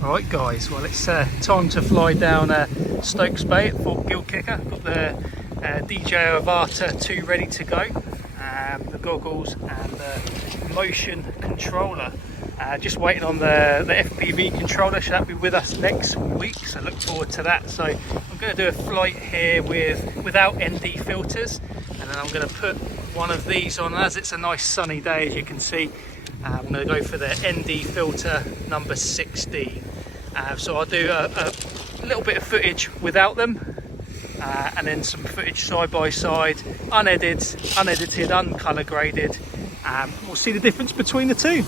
Right guys, well it's time to fly down Stokes Bay at Fort Gilkicker. Got the DJI AVATA 2 ready to go, the goggles and the motion controller. Just waiting on the FPV controller, so that'll be with us next week, so look forward to that. So I'm going to do a flight here without ND filters, and then I'm going to put one of these on as it's a nice sunny day, as you can see. I'm going to go for the ND filter number 16. So I'll do a little bit of footage without them, and then some footage side by side, unedited, uncolour graded. We'll see the difference between the two.